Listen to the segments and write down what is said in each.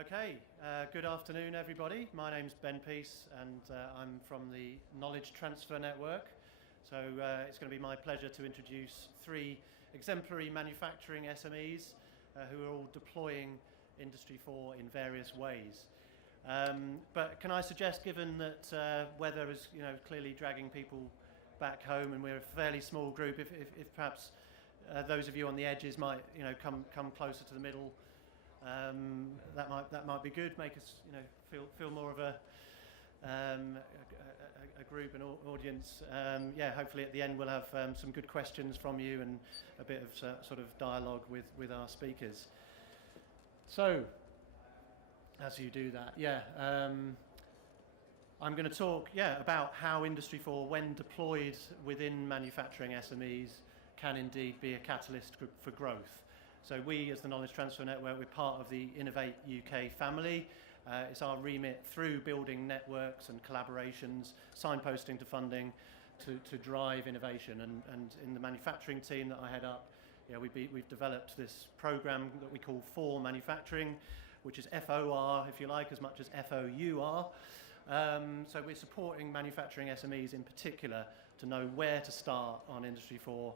Okay, good afternoon everybody. My name's Ben Peace and I'm from the Knowledge Transfer Network. So it's going to be my pleasure to introduce three exemplary manufacturing SMEs who are all deploying Industry 4 in various ways. But can I suggest, given that weather is clearly dragging people back home and we're a fairly small group, if perhaps those of you on the edges might come closer to the middle. That might be good. Make us feel more of a group and audience. Hopefully at the end we'll have some good questions from you and a bit of sort of dialogue with our speakers. So as you do that, I'm going to talk about how Industry 4, when deployed within manufacturing SMEs, can indeed be a catalyst for growth. So we, as the Knowledge Transfer Network, we're part of the Innovate UK family. It's our remit through building networks and collaborations, signposting to funding, to drive innovation. And in the manufacturing team that I head up, we've developed this program that we call 4Manufacturing, which is FOR, if you like, as much as FOUR. So we're supporting manufacturing SMEs in particular to know where to start on Industry 4,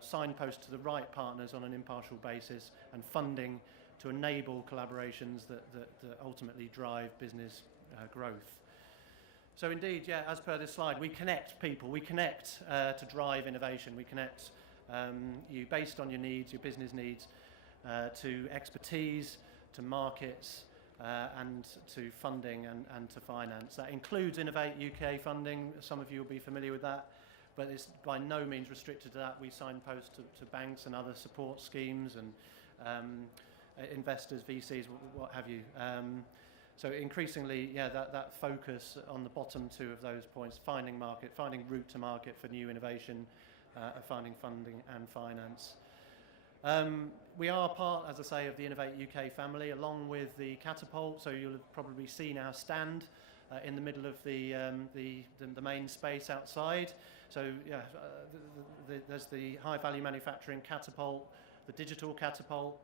signpost to the right partners on an impartial basis, and funding to enable collaborations that ultimately drive business growth. So indeed, as per this slide, we connect people, we connect to drive innovation, we connect you based on your needs, your business needs, to expertise, to markets, and to funding and to finance. That includes Innovate UK funding. Some of you will be familiar with that, but it's by no means restricted to that. We signpost to banks and other support schemes and investors, VCs, what have you. So increasingly, that focus on the bottom two of those points, finding market, finding route to market for new innovation, finding funding and finance. We are part, as I say, of the Innovate UK family, along with the Catapult. So you'll have probably seen our stand in the middle of the main space outside. So there's the high value manufacturing Catapult, the digital Catapult,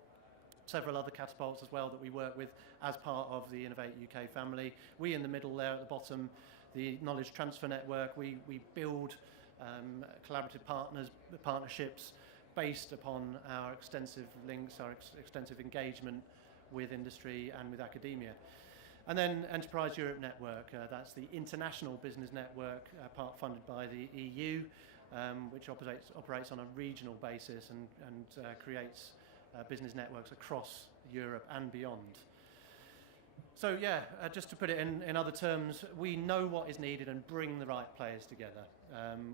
several other catapults as well that we work with as part of the Innovate UK family. We in the middle there at the bottom, the Knowledge Transfer Network, we build collaborative partnerships based upon our extensive links, our extensive engagement with industry and with academia. And then Enterprise Europe Network, that's the international business network, part funded by the EU, which operates on a regional basis and creates business networks across Europe and beyond. So just to put it in other terms, we know what is needed and bring the right players together.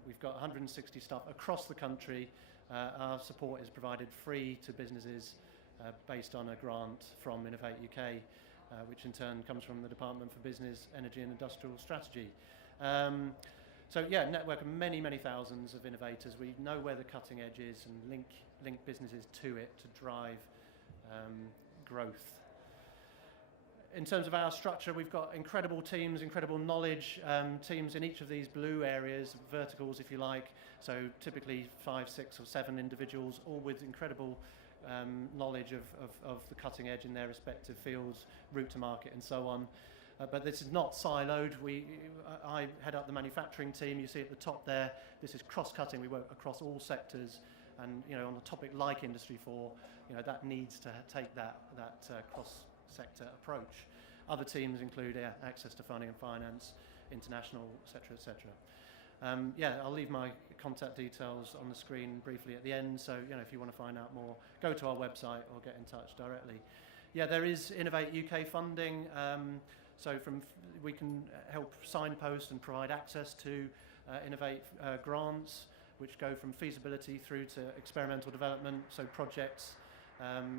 We've got 160 staff across the country. Our support is provided free to businesses based on a grant from Innovate UK, which in turn comes from the Department for Business, Energy and Industrial Strategy. Network of many thousands of innovators. We know where the cutting edge is and link businesses to it to drive growth. In terms of our structure, we've got incredible teams, incredible knowledge teams in each of these blue areas, verticals if you like. So typically 5, 6 or 7 individuals, all with incredible knowledge of the cutting edge in their respective fields, route to market and so on. But this is not siloed. I head up the manufacturing team. You see at the top there, this is cross-cutting. We work across all sectors. And on a topic like Industry 4, that needs to take that cross-sector approach. Other teams include access to funding and finance, international, etc., etc. I'll leave my contact details on the screen briefly at the end. So if you want to find out more, go to our website or get in touch directly. There is Innovate UK funding. We can help signpost and provide access to Innovate grants, which go from feasibility through to experimental development. So projects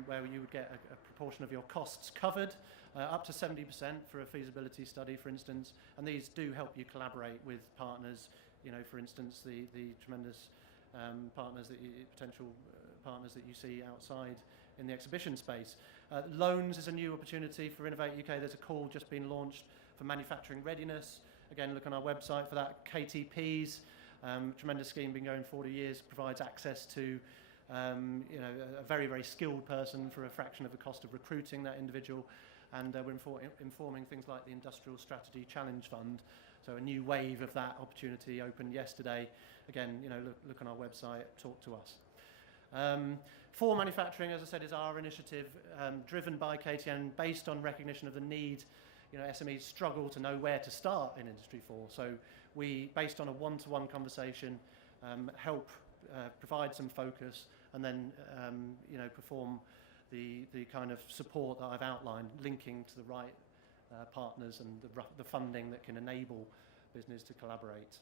where you would get a proportion of your costs covered, up to 70% for a feasibility study, for instance. And these do help you collaborate with partners. For instance, the tremendous potential partners that you see outside in the exhibition space. Loans is a new opportunity for Innovate UK. There's a call just been launched for manufacturing readiness. Again, look on our website for that. KTPs, tremendous scheme, been going 40 years, provides access to you know, a very, very skilled person for a fraction of the cost of recruiting that individual. And we're informing things like the Industrial Strategy Challenge Fund. So a new wave of that opportunity opened yesterday. Again, you know, look on our website, talk to us. 4Manufacturing, as I said, is our initiative driven by KTN based on recognition of the need. You know, SMEs struggle to know where to start in Industry 4. So we, based on a one-to-one conversation, help provide some focus and then, you know, perform the kind of support that I've outlined, linking to the right partners and the funding that can enable business to collaborate.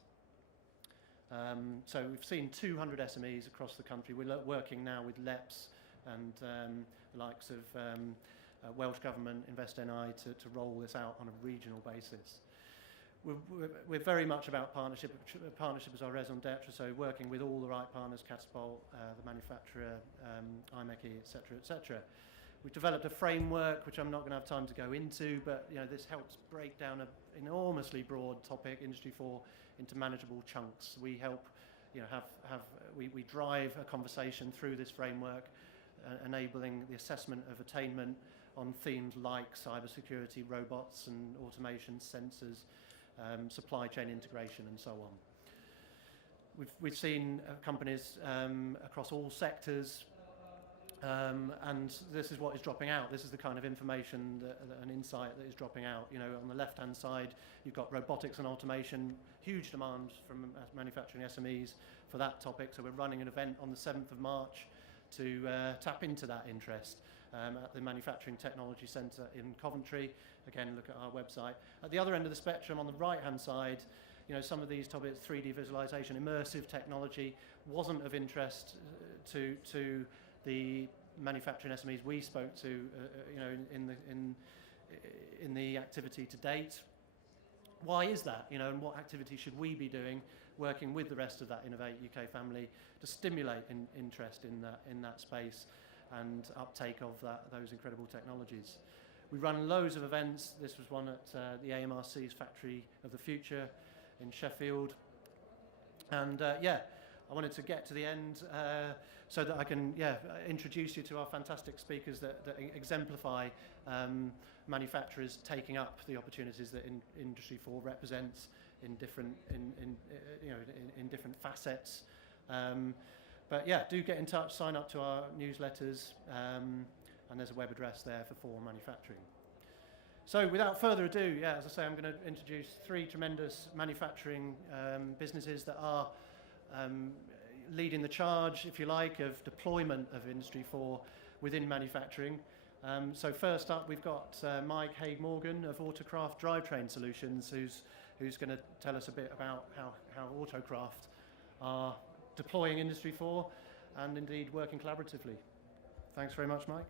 So we've seen 200 SMEs across the country. We're working now with LEPs and the likes of Welsh Government, Invest NI to roll this out on a regional basis. We're very much about partnership. Partnership is our raison d'etre, so working with all the right partners, Catapult, the manufacturer, IMECI, etc., etc. We've developed a framework, which I'm not going to have time to go into, but you know, this helps break down an enormously broad topic, Industry 4, into manageable chunks. We help, you know, we drive a conversation through this framework, enabling the assessment of attainment on themes like cybersecurity, robots and automation, sensors, supply chain integration and so on. We've seen companies across all sectors, and this is what is dropping out. This is the kind of information and insight that is dropping out. You know, on the left-hand side, you've got robotics and automation, huge demand from manufacturing SMEs for that topic. So we're running an event on the 7th of March to tap into that interest at the Manufacturing Technology Centre in Coventry. Again, look at our website. At the other end of the spectrum, on the right-hand side, you know, some of these topics, 3D visualization, immersive technology, wasn't of interest to the manufacturing SMEs we spoke to, you know, in the activity to date. Why is that? You know, and what activity should we be doing, working with the rest of that Innovate UK family to stimulate interest in that space and uptake of those incredible technologies? We run loads of events. This was one at the AMRC's Factory of the Future in Sheffield. And yeah, I wanted to get to the end so that I can introduce you to our fantastic speakers that exemplify manufacturers taking up the opportunities that Industry 4 represents in different in different facets. But yeah, do get in touch, sign up to our newsletters, and there's a web address there for 4Manufacturing. So without further ado, yeah, as I say, I'm going to introduce three tremendous manufacturing businesses that are leading the charge, if you like, of deployment of Industry 4 within manufacturing. So first up, we've got Mike Haig-Morgan of Autocraft Drivetrain Solutions, who's going to tell us a bit about how Autocraft are deploying Industry 4 and indeed working collaboratively. Thanks very much, Mike.